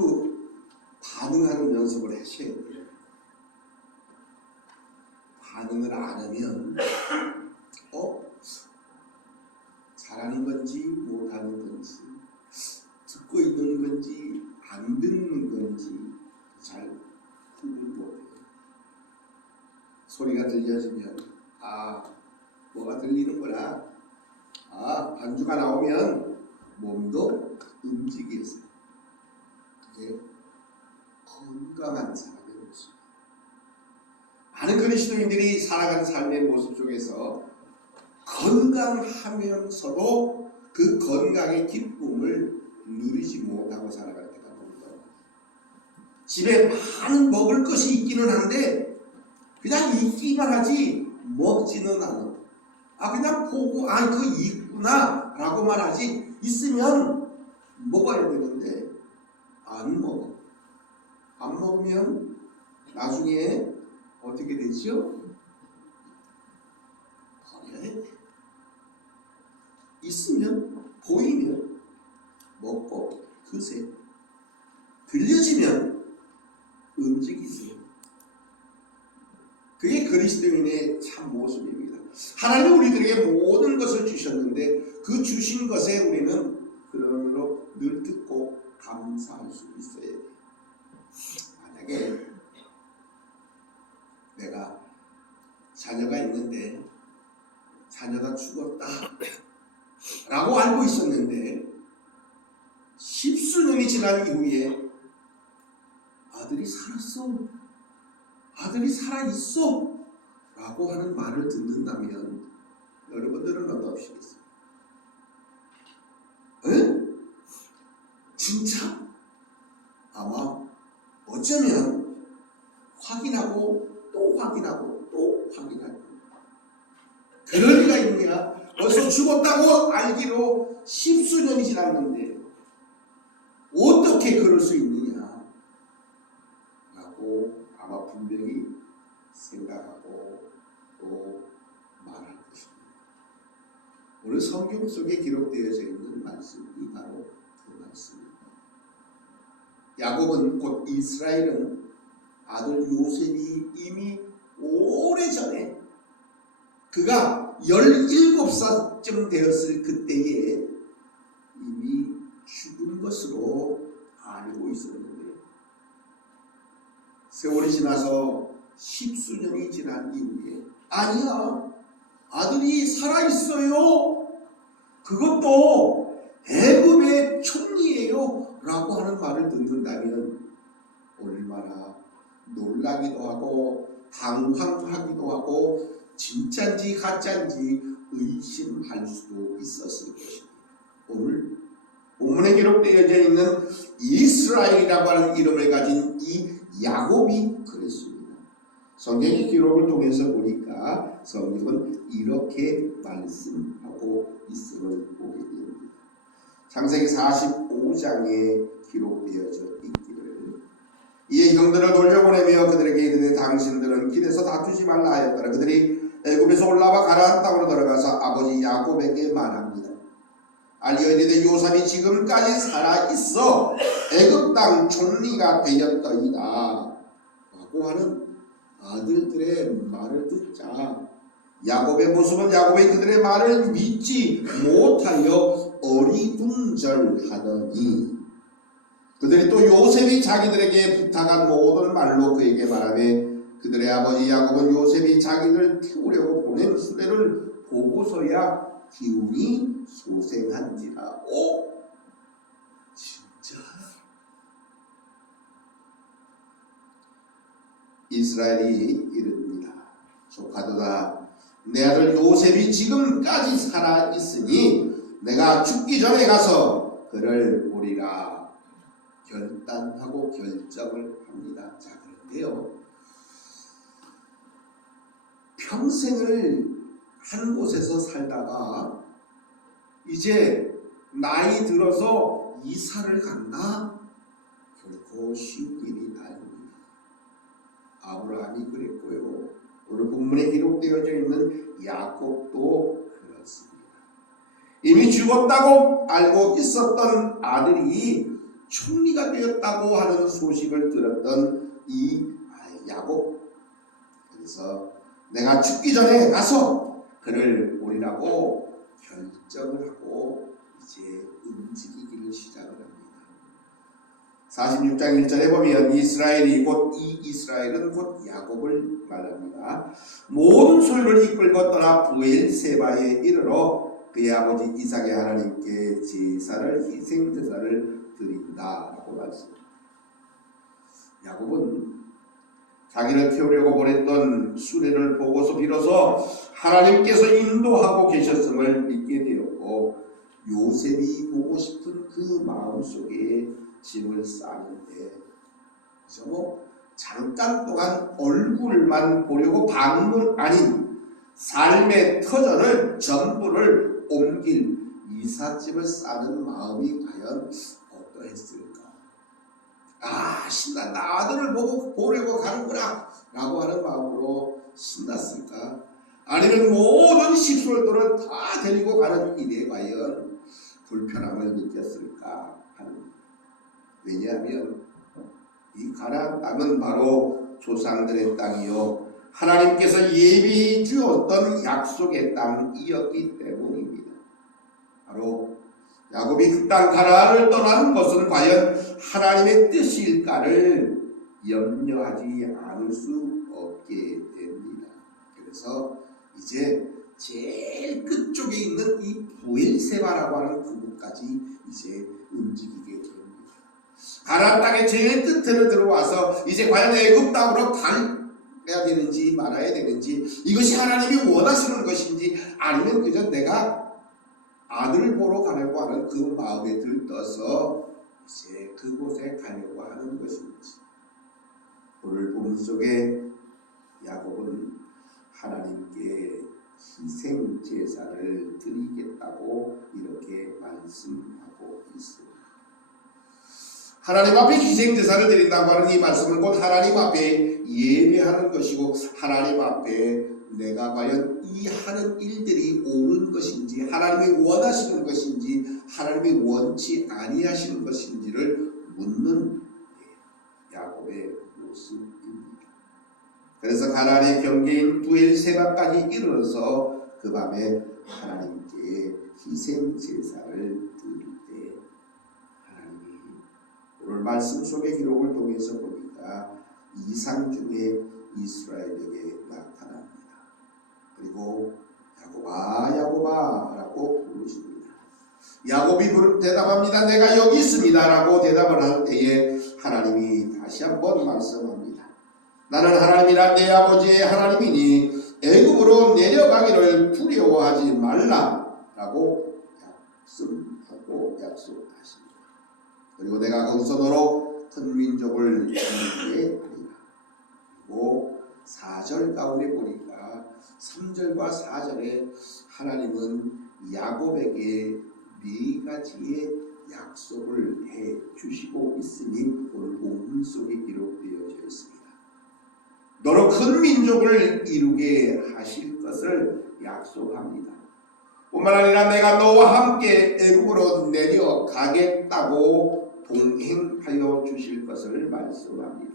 자꾸 반응하는 연습을 하셔야 돼요. 반응을 안 하면 잘하는 건지 못하는 건지 듣고 있는 건지 안 듣는 건지 잘 구분 못해요. 소리가 들려지면 뭐가 들리는구나. 반주가 나오면 몸도 움직이겠어요. 그게 건강한 사람의 모습. 많은 그리스도인들이 살아가는 삶의 모습 속에서 건강하면서도 그 건강의 기쁨을 누리지 못하고 살아갈 때가 너무 많아요. 집에 많은 먹을 것이 있기는 한데 그냥 있기만 하지 먹지는 않아. 그냥 보고 그거 있구나 라고만 하지, 있으면 먹어야 되는데 안 먹어. 안 먹으면 나중에 어떻게 되죠? 버려야 돼. 있으면, 보이면 먹고 드세요. 들려지면 움직이세요. 그게 그리스도인의 참 모습입니다. 하나님은 우리들에게 모든 것을 주셨는데 그 주신 것에 우리는 그러므로 늘 듣고 감사할 수 있어야 돼요. 만약에 내가 자녀가 있는데 자녀가 죽었다 라고 알고 있었는데 10수년이 지난 이후에 아들이 살았어, 아들이 살아있어 라고 하는 말을 듣는다면 여러분들은 어떠시겠어요? 진짜? 아마 어쩌면 확인하고 또 확인하고 또 확인할 겁니다. 그럴 리가 있느냐? 벌써 죽었다고 알기로 10수년이 지났는데 어떻게 그럴 수 있느냐? 라고 아마 분명히 생각하고 또 말할 것입니다. 오늘 성경 속에 기록되어져 있는 말씀이 바로 그 말씀입니다. 야곱은 곧 이스라엘은 아들 요셉이 이미 오래전에 그가 17살쯤 되었을 그때에 이미 죽은 것으로 알고 있었는데 세월이 지나서 10수년이 지난 이후에 아니야, 아들이 살아있어요, 그것도 애굽의 총리예요 라고 하는 말을 듣는다면 얼마나 놀라기도 하고 당황하기도 하고 진짜인지 가짜인지 의심할 수도 있었을 것입니다. 오늘 본문에 기록되어져 있는 이스라엘이라고 하는 이름을 가진 이 야곱이 그랬습니다. 성경의 기록을 통해서 보니까 성경은 이렇게 말씀하고 있음을 보게 됩니다. 창세기 45장에 기록되어져 있기를 이에 형들을 돌려보내며 그들에게 이르되 당신들은 길에서 다투지 말라 하였더라. 그들이 애굽에서 올라와 가나안 땅으로 들어가서 아버지 야곱에게 말합니다. 알리어 이르되 요셉이 지금까지 살아있어 애굽 땅 총리가 되었더이다 라고 하는 아들들의 말을 듣자 야곱의 모습은 야곱이 그들의 말을 믿지 못하여 어리둥절하더니 그들이 또 요셉이 자기들에게 부탁한 모든 말로 그에게 말하며 그들의 아버지 야곱은 요셉이 자기를 태우려고 보낸 수레를 보고서야 기운이 소생한지라. 진짜? 이스라엘이 이릅니다. 조카도다, 내 아들 요셉이 지금까지 살아있으니 내가 죽기 전에 가서 그를 보리라 결단하고 결정을 합니다. 자, 그런데요, 평생을 한 곳에서 살다가 이제 나이 들어서 이사를 간다? 결코 쉬운 일이 아닙니다. 아브라함이 그랬고요, 오늘 본문에 기록되어져 있는 야곱도 그렇습니다. 이미 죽었다고 알고 있었던 아들이 총리가 되었다고 하는 소식을 들었던 이 야곱. 그래서 내가 죽기 전에 가서 그를 보리라고 결정을 하고 이제 움직이기를 시작을 합니다. 46장 1절에 보면 이스라엘이 곧 이 이스라엘은 곧 야곱을 말합니다. 모든 소유를 이끌고 떠나 브엘세바에 이르러 그의 아버지 이삭의 하나님께 제사를 희생 제사를 드린다라고 말씀합니다. 야곱은 자기를 태우려고 보냈던 수레를 보고서 비로소 하나님께서 인도하고 계셨음을 믿게 되었고, 요셉이 보고 싶은 그 마음속에 짐을 싸는데 잠깐 동안 얼굴만 보려고 방문 아닌 삶의 터전을 전부를 옮길 이삿짐을 싸는 마음이 과연 어떠했을까? 신난다, 아들을 보려고 가는구나 라고 하는 마음으로 신났을까? 아니면 모든 식솔들을 다 데리고 가는 일에 과연 불편함을 느꼈을까 하는. 왜냐하면 이 가나안 땅은 바로 조상들의 땅이요 하나님께서 예비해 주었던 약속의 땅이었기 때문입니다. 바로 야곱이 그 땅 가나안을 떠나는 것은 과연 하나님의 뜻일까를 염려하지 않을 수 없게 됩니다. 그래서 이제 제일 끝쪽에 있는 이 브엘세바라고 하는 그곳까지 이제 움직이게 됩니다. 가나안 땅의 제일 끝으로 들어와서 이제 과연 애굽 땅으로 가야 되는지 말아야 되는지, 이것이 하나님이 원하시는 것인지, 아니면 그저 내가 아들을 보러 가려고 하는 그 마음에 들떠서 이제 그곳에 가려고 하는 것인지. 오늘 본문 속에 야곱은 하나님께 희생 제사를 드리겠다고 이렇게 말씀하고 있습니다. 하나님 앞에 희생 제사를 드린다고 하는 이 말씀은 곧 하나님 앞에 예배하는 것이고, 하나님 앞에 내가 과연 이 하는 일들이 옳은 것인지, 하나님이 원하시는 것인지, 하나님이 원치 아니하시는 것인지를 묻는 야곱의 모습입니다. 그래서 가나안의 경계인 브엘세바까지 이르러서 그 밤에 하나님께 희생 제사를 드릴 때, 하나님이 오늘 말씀 속의 기록을 통해서 보니까 이상 중에 이스라엘에게 나타납니다. 그리고 야곱아 야곱아 라고 부르십니다. 야곱이 대답합니다. 내가 여기 있습니다 라고 대답을 할 때에 하나님이 다시 한번 말씀합니다. 나는 하나님이라 내 아버지의 하나님이니 애굽으로 내려가기를 두려워하지 말라 라고 약속하십니다. 그리고 내가 거기서 너로 큰 민족을 이루게 하리라. 그리고 4절 가운데 보니까 3절과 4절에 하나님은 야곱에게 4가지의 약속을 해 주시고 있으니 오늘 본문 속에 기록되어져 있습니다. 너로 큰 민족을 이루게 하실 것을 약속합니다. 뿐만 아니라 내가 너와 함께 애굽으로 내려가겠다고 동행하여 주실 것을 말씀합니다.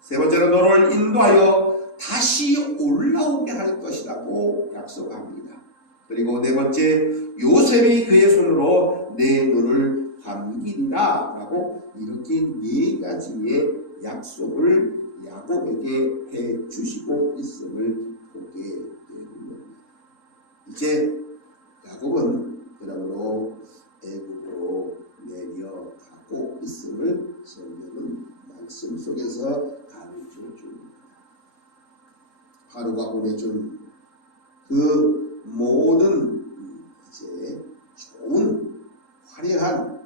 세 번째로 너를 인도하여 다시 올라오게 할 것이라고 약속합니다. 그리고 네 번째, 요셉이 그의 손으로 내 눈을 감기리라 라고 이렇게 4가지의 약속을 야곱에게 해 주시고 있음을 보게 됩니다. 이제 야곱은 그러므로 애굽으로 내려가고 있음을 성경은 말씀 속에서 가르쳐 줍니다. 하루가 보내준 그 모든 이제 좋은 화려한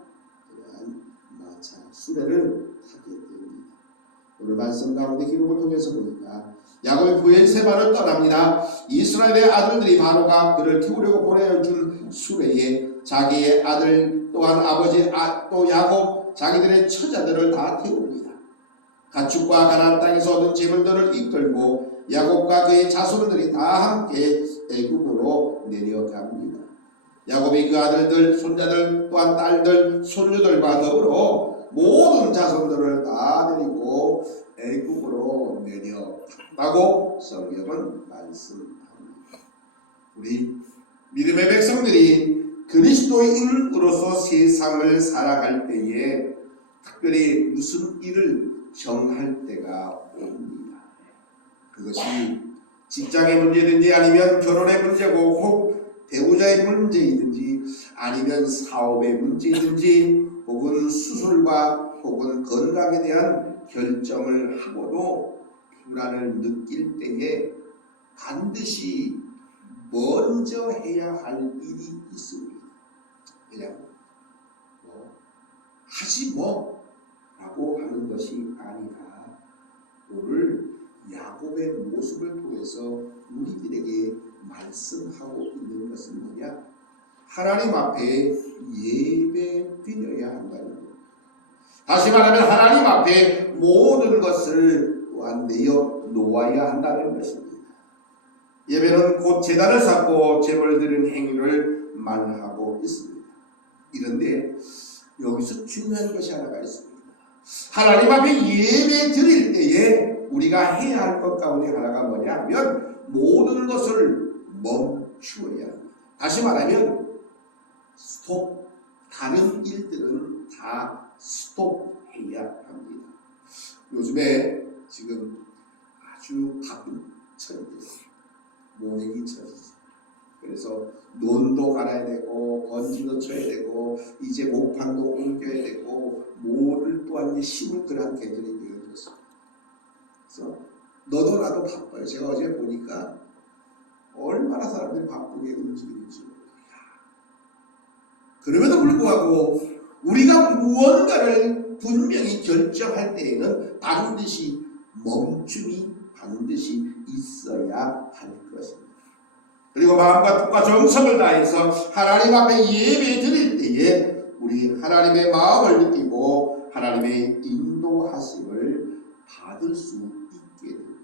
그러한 마차 수레를 타게 됩니다. 오늘 말씀 가운데 기록을 통해서 보니까 야곱이 브엘세바를 떠납니다. 이스라엘의 아들들이 바로가 그를 태우려고 보내준 수레에 자기의 아들 또한 아버지 또 야곱 자기들의 처자들을 다 태웁니다. 가축과 가나안 땅에서 얻은 재물들을 이끌고 야곱과 그의 자손들이 다 함께 애굽으로 내려갑니다. 야곱이 그 아들들, 손자들, 또한 딸들, 손녀들과 더불어 모든 자손들을 다 데리고 애굽으로 내려갔다고 성경은 말씀합니다. 우리 믿음의 백성들이 그리스도인으로서 세상을 살아갈 때에 특별히 무슨 일을 정할 때가 옵니다. 그것이 직장의 문제든지 아니면 결혼의 문제고 혹 배우자의 문제이든지 아니면 사업의 문제이든지 혹은 수술과 혹은 건강에 대한 결정을 하고도 불안을 느낄 때에 반드시 먼저 해야 할 일이 있습니다. 그냥 하지 라고 하는 것이 아니라 오늘 야곱의 모습을 통해서 우리들에게 말씀하고 있는 것은 뭐냐? 하나님 앞에 예배 드려야 한다는 것. 다시 말하면 하나님 앞에 모든 것을 또한 내어 놓아야 한다는 것입니다. 예배는 곧 제단을 쌓고 제물 드리는 행위를 말하고 있습니다. 이런데 여기서 중요한 것이 하나가 있습니다. 하나님 앞에 예배 드릴 때에 우리가 해야 할 것 가운데 하나가 뭐냐면 모든 것을 멈추어야 합니다. 다시 말하면 스톱. 다른 일들은 다 스톱해야 합니다. 요즘에 지금 아주 바쁜 철이죠. 모내기 철이죠. 그래서 논도 갈아야 되고 건지도 쳐야 되고 이제 목판도 옮겨야 되고 모를 또한 심을 그런 계절이 되어졌습니다. 그래서 너도 나도 바빠요. 제가 어제 보니까 얼마나 사람들이 바쁘게 움직이는지 몰라요. 그럼에도 불구하고 우리가 무언가를 분명히 결정할 때에는 반드시 멈춤이 반드시 있어야 할 것입니다. 그리고 마음과 뜻과 정성을 다해서 하나님 앞에 예배 드릴 때에 우리 하나님의 마음을 느끼고 하나님의 인도하심을 받을 수 있게 됩니다.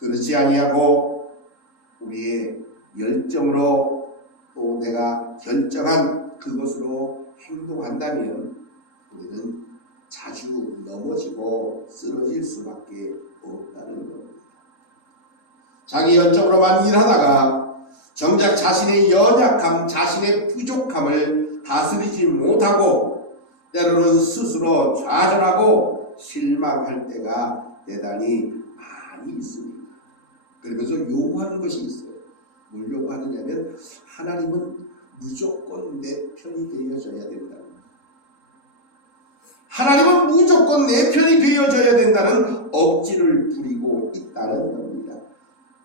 그렇지 아니하고 우리의 열정으로 또 내가 결정한 그것으로 행동한다면 우리는 자주 넘어지고 쓰러질 수밖에 없다는 겁니다. 자기 열정으로만 일하다가 정작 자신의 연약함, 자신의 부족함을 다스리지 못하고 때로는 스스로 좌절하고 실망할 때가 대단히 많이 있습니다. 그러면서 요구하는 것이 있어요. 뭘 요구하느냐면 하나님은 무조건 내 편이 되어져야 된다. 하나님은 무조건 내 편이 되어져야 된다는 억지를 부리고 있다는 겁니다.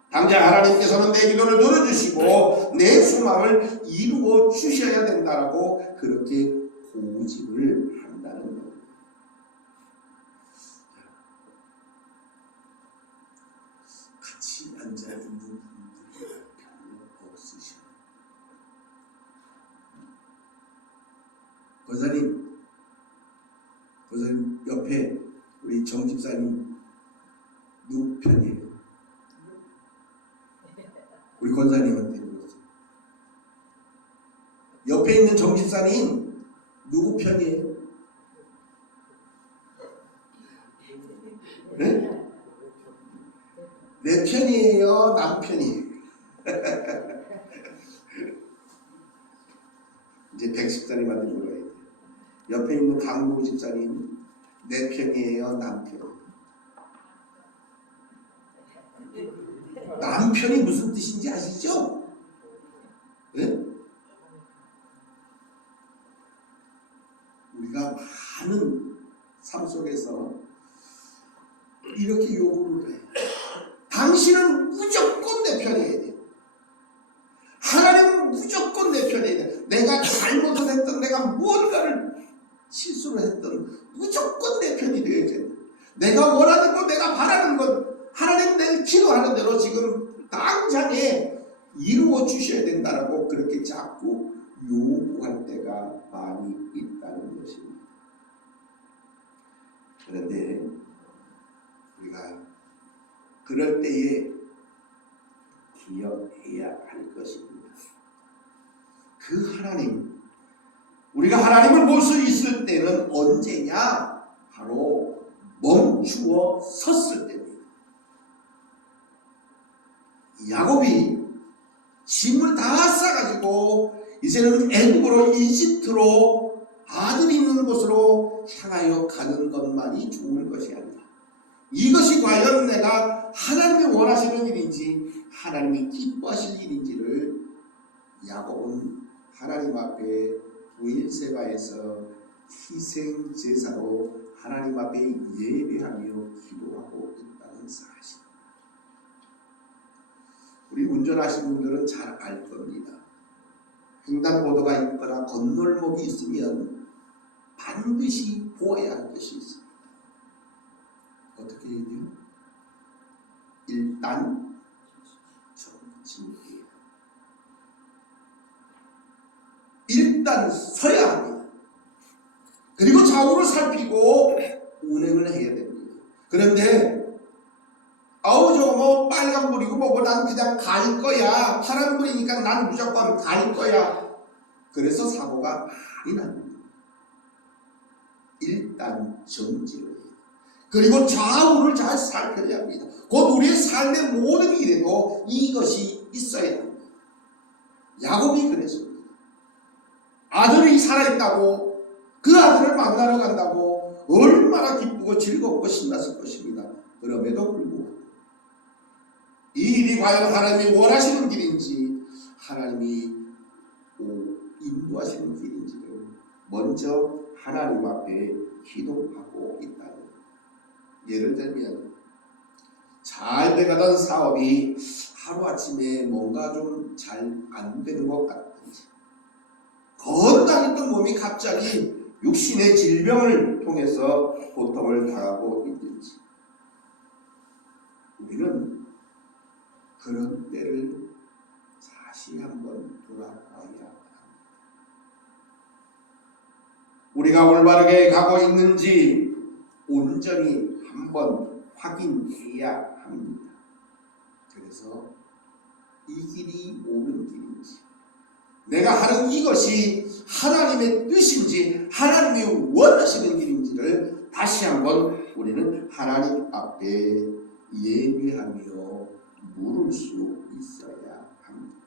당장 하나님께서는 내 기도를 들어주시고 내 소망을 이루어 주셔야 된다라고 그렇게 고집을 한다는 겁니다. 같이 앉아있는 분들이 별로 없으십니다. 권사님 옆에 우리 정 집사님 누구 편이에요? 우리 권사님한테 물었어요. 옆에 있는 정 집사님 누구 편이에요? 네? 내 편이에요? 남 편이에요? 이제 백 집사님한테 물어야 돼요. 옆에 있는 강모 집사님 내 편이에요? 남 편이에요? 남편이 무슨 뜻인지 아시죠? 네? 우리가 많은 삶 속에서 이렇게 요구를 해요. 당신은 무조건 내 편이어야 돼요. 하나님은 무조건 내 편이어야 돼요. 내가 잘못을 했던 내가 무언가를 실수를 했던 무조건 내 편이 되어야 돼요. 내가 원하는 것 내가 바라는 것 하나님 내 기도하는 대로 지금 당장에 이루어 주셔야 된다라고 그렇게 자꾸 요구할 때가 많이 있다는 것입니다. 그런데 우리가 그럴 때에 기억해야 할 것입니다. 그 하나님 우리가 하나님을 볼 수 있을 때는 언제냐? 바로 멈추어 섰을 때입니다. 야곱이 짐을 다 싸가지고 이제는 애굽으로 이집트로 아들이 있는 곳으로 향하여 가는 것만이 좋은 것이 아니라 이것이 과연 내가 하나님이 원하시는 일인지 하나님이 기뻐하실 일인지를 야곱은 하나님 앞에 부엘세바에서 희생제사로 하나님 앞에 예배하며 기도하고 있다는 사실. 우리 운전하시는 분들은 잘 알 겁니다. 횡단보도가 있거나 건널목이 있으면 반드시 보아야 할 것이 있습니다. 어떻게 해야 돼요? 일단 정진해요. 일단 서야 합니다. 그리고 좌우를 살피고 운행을 해야 됩니다. 그런데 저거 뭐 빨간불이고 뭐고 난 그냥 갈 거야. 파란불이니까 난 무조건 갈 거야. 그래서 사고가 많이 납니다. 일단 정지를 해요. 그리고 좌우를 잘 살펴야 합니다. 곧 우리의 삶의 모든 일에도 이것이 있어야 합니다. 야곱이 그랬습니다. 아들이 살아있다고 그 아들을 만나러 간다고 얼마나 기쁘고 즐겁고 신났을 것입니다. 그럼에도 불구하고 이 일이 과연 하나님이 원하시는 길인지 하나님이 인도하시는 길인지를 먼저 하나님 앞에 기도하고 있다는 거예요. 예를 들면 잘 돼가던 사업이 하루아침에 뭔가 좀 잘 안 되는 것 같든지 건강했던 몸이 갑자기 육신의 질병을 통해서 고통을 당하고 있든지 우리는 그런 때를 다시 한번 돌아봐야 합니다. 우리가 올바르게 가고 있는지 온전히 한번 확인해야 합니다. 그래서 이 길이 옳은 길인지 내가 하는 이것이 하나님의 뜻인지 하나님이 원하시는 길인지를 다시 한번 우리는 하나님 앞에 예배하며 물을 수 있어야 합니다.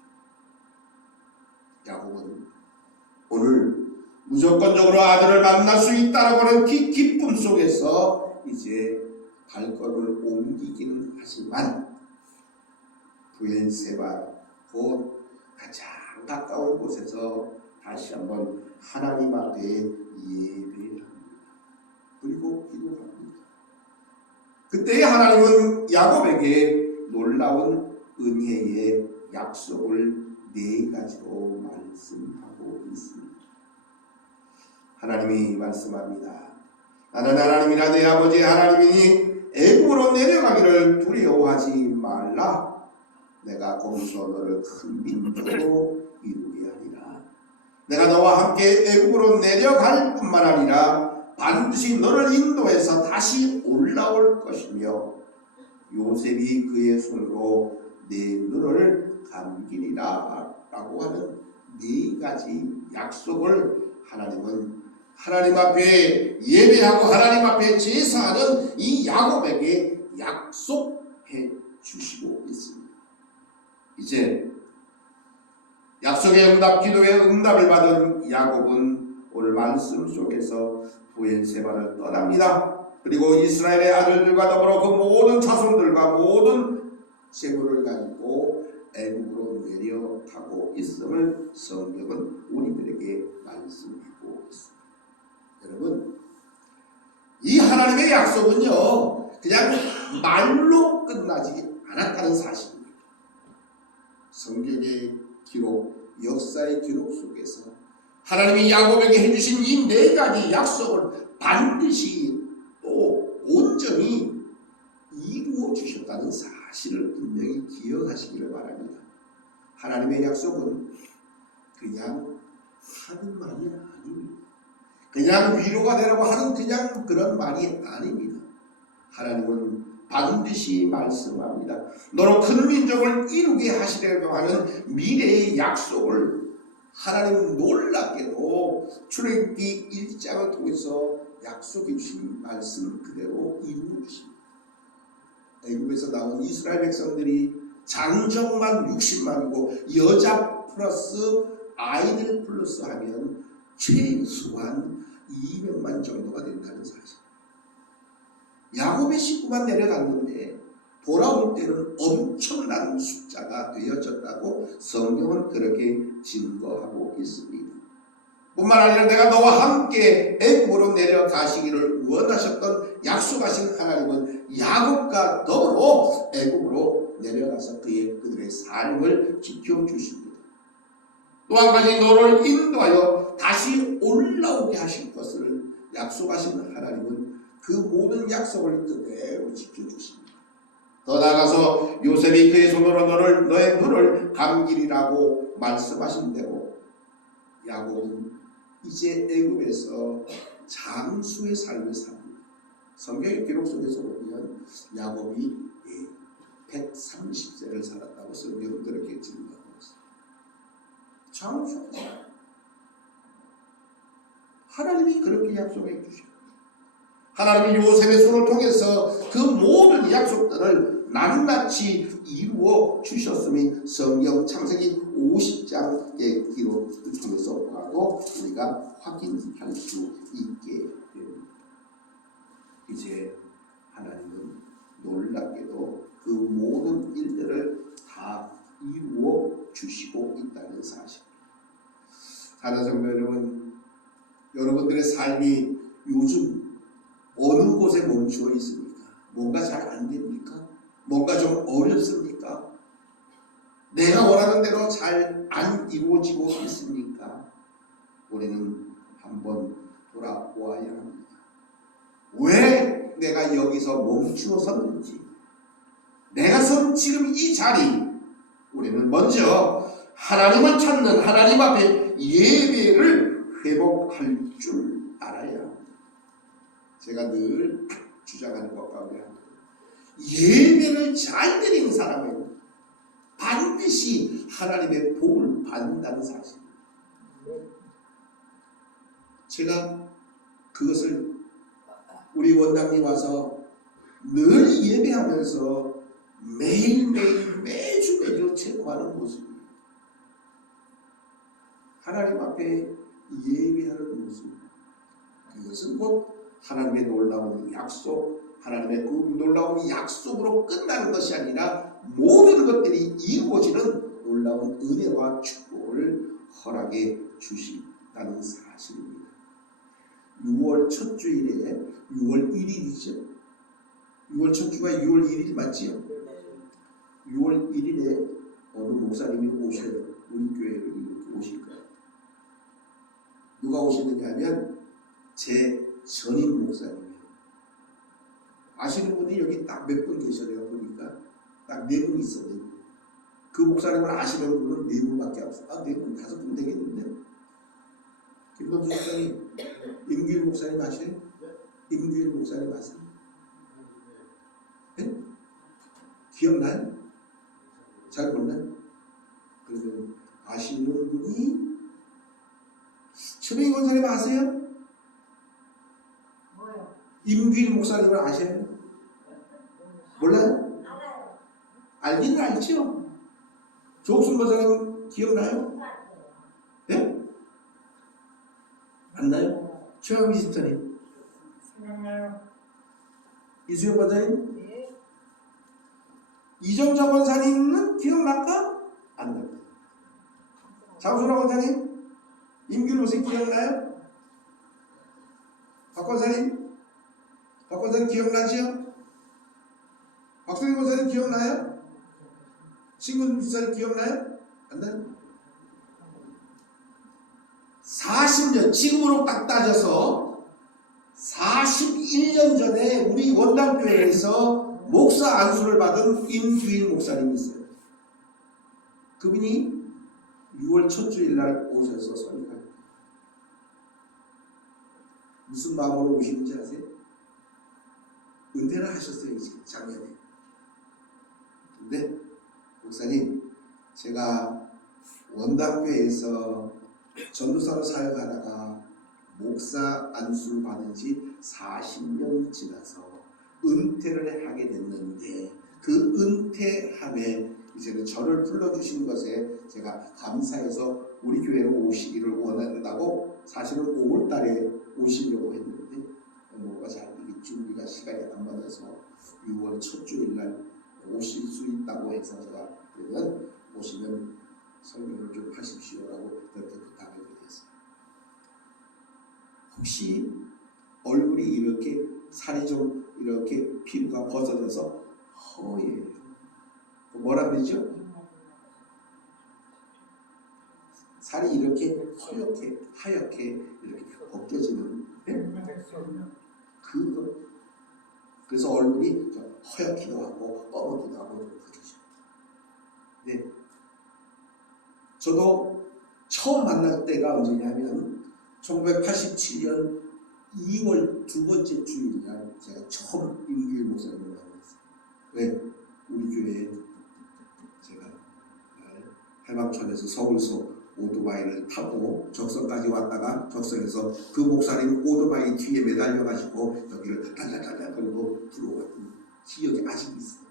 야곱은 오늘 무조건적으로 아들을 만날 수 있다라고 하는 기쁨 속에서 이제 발걸음을 옮기기는 하지만 부엘세바 곧 가장 가까운 곳에서 다시 한번 하나님 앞에 예배합니다. 그리고 기도합니다. 그때 하나님은 야곱에게 놀라운 은혜의 약속을 4가지로 말씀하고 있습니다. 하나님이 말씀합니다. 나는 하나님이라 내 아버지 하나님이니 애굽으로 내려가기를 두려워하지 말라. 내가 거기서 너를 큰 민족으로 이루게 하리라. 내가 너와 함께 애굽으로 내려갈 뿐만 아니라 반드시 너를 인도해서 다시 올라올 것이며 요셉이 그의 손으로 내 눈을 감기리라 라고 하는 4가지 약속을 하나님은 하나님 앞에 예배하고 하나님 앞에 제사하는 이 야곱에게 약속해 주시고 있습니다. 이제 약속의 응답, 기도의 응답을 받은 야곱은 오늘 말씀 속에서 부엘세바를 떠납니다. 그리고 이스라엘의 아들들과 더불어 그 모든 자손들과 모든 재물을 가지고 애굽으로 내려가고 있음을 성경은 우리들에게 말씀하고 있습니다. 여러분, 이 하나님의 약속은요 그냥 말로 끝나지 않았다는 사실입니다. 성경의 기록, 역사의 기록 속에서 하나님이 야곱에게 해주신 이 4가지 약속을 반드시 또 온전히 이루어 주셨다는 사실을 분명히 기억하시기를 바랍니다. 하나님의 약속은 그냥 하는 말이 아닙니다. 그냥 위로가 되라고 하는 그냥 그런 말이 아닙니다. 하나님은 반드시 말씀합니다. 너로 큰 민족을 이루게 하시려고 하는 미래의 약속을 하나님은 놀랍게도 출애굽기 1장을 통해서 약속해 주신 말씀 그대로 이루어 주십니다. 애굽에서 나온 이스라엘 백성들이 장정만 60만이고 여자 플러스 아이들 플러스 하면 최소한 200만 정도가 된다는 사실. 야곱의 식구만 내려갔는데 돌아올 때는 엄청난 숫자가 되어졌다고 성경은 그렇게 증거하고 있습니다. 뿐만 아니라 내가 너와 함께 애굽으로 내려가시기를 원하셨던 약속하신 하나님은 야곱과 더불어 애굽으로 내려가서 그들의 삶을 지켜주십니다. 또 한 가지 너를 인도하여 다시 올라오게 하실 것을 약속하신 하나님은 그 모든 약속을 그대로 지켜주십니다. 더 나아가서 요셉이 그의 손으로 너의 눈을 감기리라고 말씀하신 대로 야곱은 이제 애굽에서 장수의 삶을 삽니다. 성경의 기록 속에서 보면 야곱이 130세를 살았다고 성경은 그렇게 증거하고 있습니다. 장수. 하나님이 그렇게 약속해 주셨습니다. 하나님이 요셉의 손을 통해서 그 모든 약속들을 낱낱이 이루어 주셨음이 성경 창세기 50장의 기록을 통해서 봐도 우리가 확인할 수 있게 됩니다. 이제 하나님은 놀랍게도 그 모든 일들을 다 이루어 주시고 있다는 사실입니다. 사랑하는 성도 여러분, 여러분들의 삶이 요즘 어느 곳에 멈추어 있습니까? 뭔가 잘 안 됩니까? 뭔가 좀 어렵습니까? 내가 원하는 대로 잘 안 이루어지고 있습니까? 우리는 한번 돌아보아야 합니다. 왜 내가 여기서 멈추어 섰는지, 내가 선 지금 이 자리, 우리는 먼저 하나님을 찾는 하나님 앞에 예배를 회복할 줄 알아야 합니다. 제가 늘 주장하는 것 가운데 하나, 예배를 잘 드리는 사람은 반드시 하나님의 복을 받는다는 사실. 제가 그것을 우리 원장님 와서 늘 예배하면서 매일매일 매주 체험하는 모습이에요. 하나님 앞에 예배하는 모습. 그것은 곧 하나님의 놀라운 약속, 하나님의 그 놀라운 약속으로 끝나는 것이 아니라 모든 것들이 이루어지는 놀라운 은혜와 축복을 허락해 주신다는 사실입니다. 6월 첫 주일에 6월 1일이죠. 6월 첫 주가 6월 1일 맞지요? 6월 1일에 어느 목사님이 오셔요. 우리 교회를 이렇게 오실 거예요. 누가 오시느냐 하면 제 전임 목사님이에요. 아시는 분이 여기 딱 몇 분 계셔요. 보니까 딱 4분 있어요. 그 목사님을 아시는 분은 4분밖에 없어요. 4분, 5분 되겠는데. 김범수 목사님, 임규일 목사님 아세요? 임규일 목사님 아세요? 네? 기억나요? 잘 몰라요? 그러면 아시는 분이 최명희 권사님 아세요? 임규일 목사님을 아세요? 몰라요? 알기는 알죠? 조옥순 권사님 기억나요? 네? 맞나요? 최강기 집사님? 이수영 권사님? 네. 이정자 권사님은 기억날까? 안 나요. 장순아 권사님? 임규일 목사님 기억나요? 박 권사님? 박 권사님 기억나죠? 박성희 권사님 기억나요? 신군 집사님 기억나요? 안 나요? 40년, 지금으로 딱 따져서 41년 전에 우리 원당교회에서 목사 안수를 받은 임규일 목사님이 있어요. 그분이 6월 첫 주일날 오셔서 설교합니다. 무슨 마음으로 오시는지 아세요? 은퇴를 하셨어요, 이제 작년에. 근데 목사님, 제가 원당교회에서 전도사로 사역하다가 목사 안수를 받은 지 40년이 지나서 은퇴를 하게 됐는데 그 은퇴함에 이제는 저를 불러주신 것에 제가 감사해서 우리 교회로 오시기를 원한다고 사실은 5월 달에 오시려고 했는데 뭐가 잘 준비가 시간이 안 맞아서 6월 첫 주일날 오실 수 있다고 해서 제가 그러면 오시면 설교를 좀 하십시오라고 그렇게 부탁을 드렸어요. 혹시 얼굴이 이렇게 살이 좀 이렇게 피부가 벗어져서 허예요. 뭐라 그러죠? 살이 이렇게 하얗게 이렇게 벗겨지는 그거. 그래서 얼굴이 허옇기도 하고 검기도 하고 그러죠. 네. 저도 처음 만날 때가 언제냐면 1987년 2월 두 번째 주일날 제가 처음 임규일 목사님을 만났어요. 왜? 우리 교회에 제가 해방촌에서 서울서 오토바이를 타고 적성까지 왔다가 적성에서 그 목사님 오토바이 뒤에 매달려가지고 여기를 달달달달 걸고 들어왔던 기억이 아직 있어요.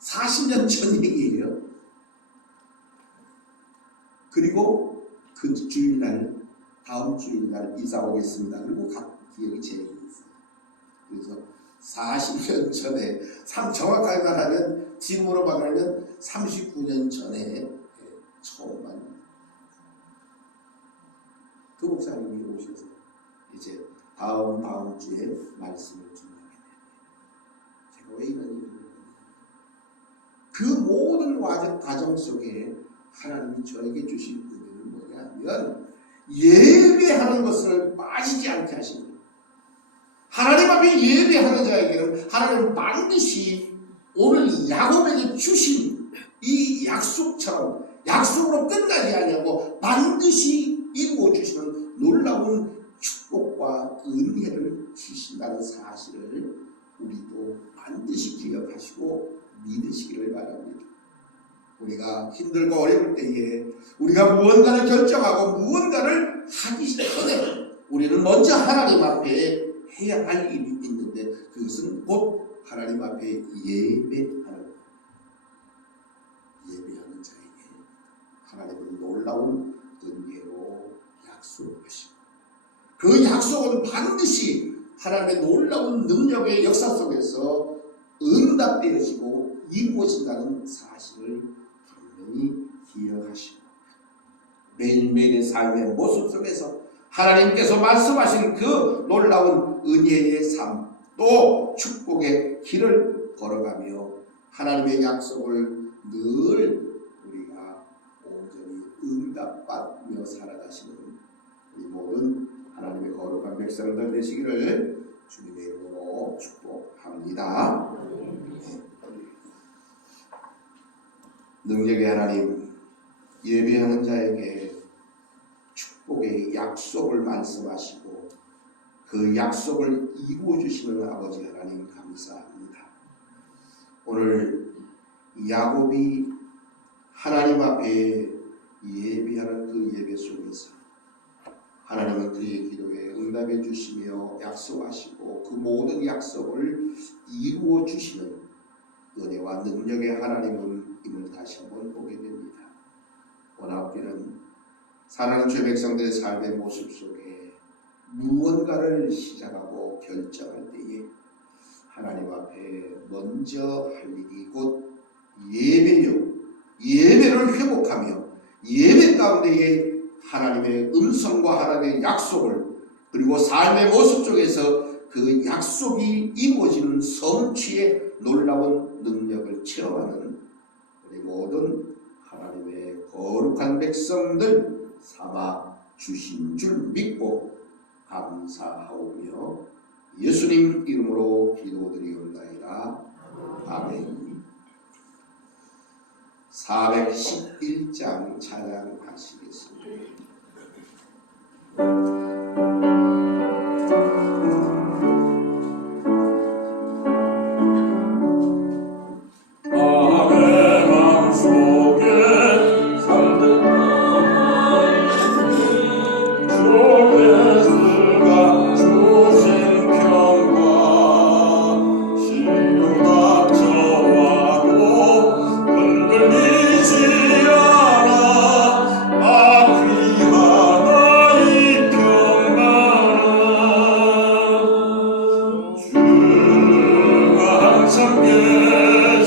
40년 전 얘기예요. 그리고 그 주일날 다음 주일날 이사 오겠습니다. 그리고 각 기억이 제일 있어요. 그래서 40년 전에 정확하게 말하면 지금으로 말하면 39년 전에 처음 만났어요. 그 목사님이 오셔서 이제 다음 주에 말씀을 준비하게 됩니다. 제가 왜 이런 일을 그 모든 과정 속에 하나님이 저에게 주신 은혜는 뭐냐면 예배하는 것을 빠지지 않게 하신 거예요. 하나님 앞에 예배하는 자에게는 하나님은 반드시 오늘 야곱에게 주신 이 약속처럼 약속으로 끝나지 아니하고 반드시 이루어주시는 놀라운 축복과 은혜를 주신다는 사실을 우리도 반드시 기억하시고 믿으시기를 바랍니다. 우리가 힘들고 어려울 때에 우리가 무언가를 결정하고 무언가를 하기 전에 우리는 먼저 하나님 앞에 해야 할 일이 있는데 그것은 곧 하나님 앞에 예배하는 자에게 하나님은 놀라운 은혜로 약속하시고 그 약속은 반드시 하나님의 놀라운 능력의 역사 속에서 응답되어지고 이루어진다는 사실을 분명히 기억하시고 매일매일의 삶의 모습 속에서 하나님께서 말씀하신 그 놀라운 은혜의 삶 또 축복의 길을 걸어가며 하나님의 약속을 늘 우리가 온전히 응답받며 살아가시는 우리 모든 하나님의 거룩한 백성들 되시기를 주님의 이름으로 축복합니다. 능력의 하나님, 예배하는 자에게 축복의 약속을 말씀하시고 그 약속을 이루어주시는 아버지 하나님 감사합니다. 오늘 야곱이 하나님 앞에 예배하는 그 예배 속에서 하나님은 그의 기도에 응답해 주시며 약속하시고 그 모든 약속을 이루어 주시는 은혜와 능력의 하나님은 임을 다시 한번 보게 됩니다. 원하옵기는 사랑하는 주의 백성들의 삶의 모습 속에 무언가를 시작하고 결정할 때에 하나님 앞에 먼저 할 일이 곧 예배요, 예배를 회복하며 예배 가운데에 하나님의 음성과 하나님의 약속을 그리고 삶의 모습 속에서 그 약속이 이루어지는 성취의 놀라운 능력을 체험하는 우리 모든 하나님의 거룩한 백성들 삼아 주신 줄 믿고 감사하오며 예수님 이름으로 기도드리옵나이다. 아멘. 411장 찬양하시겠습니다. 주의 수가 함께